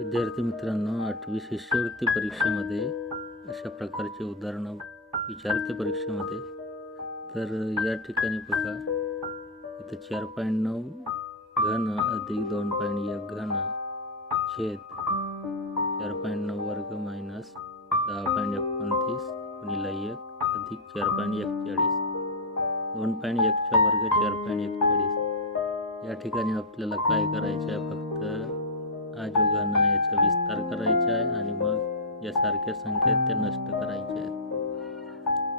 विद्यार्थी मित्रांनो, 8वी शिष्यवृत्ती परीक्षेमध्ये अशा प्रकारचे उदाहरणं विचारते परीक्षेमध्ये. तर या ठिकाणी बघा, इथं 4.9 घन अधिक 2.1 घन छेद 4.9 वर्ग मायनस 10.29 गुणिले 1 अधिक 4.41. 2.1चा वर्ग 4.41. या ठिकाणी आपल्याला काय करायचं आहे, फक्त हा जो घन आहे याचा विस्तार करायचा आहे आणि मग यासारख्या संख्या त्या नष्ट करायच्या आहेत.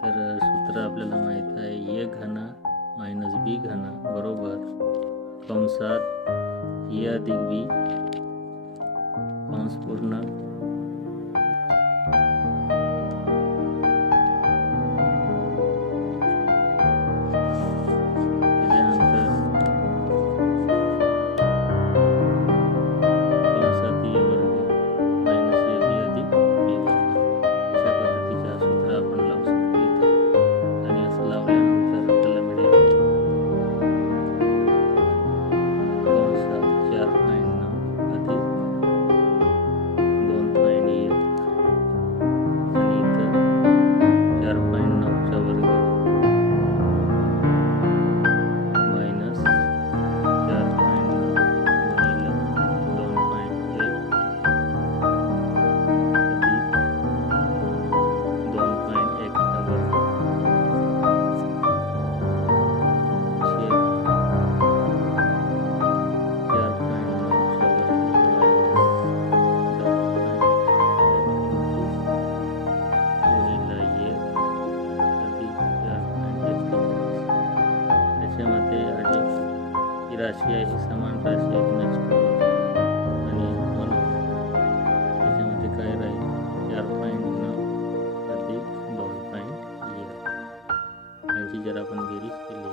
तर सूत्र आपल्याला माहीत आहे, ए घन मायनस बी घन बरोबर कंसात ए अधिक बी कंस पूर्ण राशी आहे ही समान राशी आहे, नष्ट आणि म्हणून त्याच्यामध्ये काय राहील, 4.9 अधिक 2.1. यांची जर आपण बेरीज केली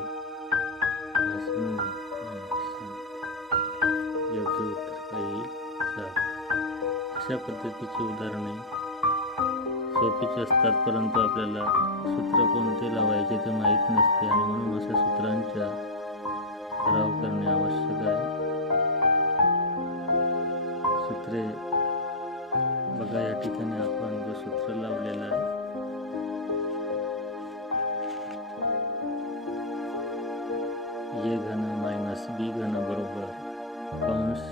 योग्य उत्तर काय येईल, 7. अशा पद्धतीची उदाहरणे सोपीच असतात, परंतु आपल्याला सूत्र कोणते लावायचे ते माहीत नसते आणि म्हणून अशा सूत्रांच्या सराव करणे आवश्यक आहे. सूत्रे बघा, या ठिकाणी आपण जो सूत्र लावलेला आहे, ए घन मायनस बी घन बरोबर कंस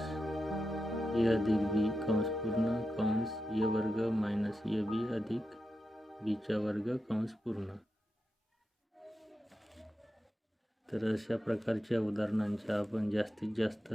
ए अधिक बी कंस पूर्ण कंस ए वर्ग मायनस ए बी अधिक बीचा वर्ग कंस पूर्ण. तर अशा प्रकारच्या उदाहरणांचा आपण जास्तीत जास्त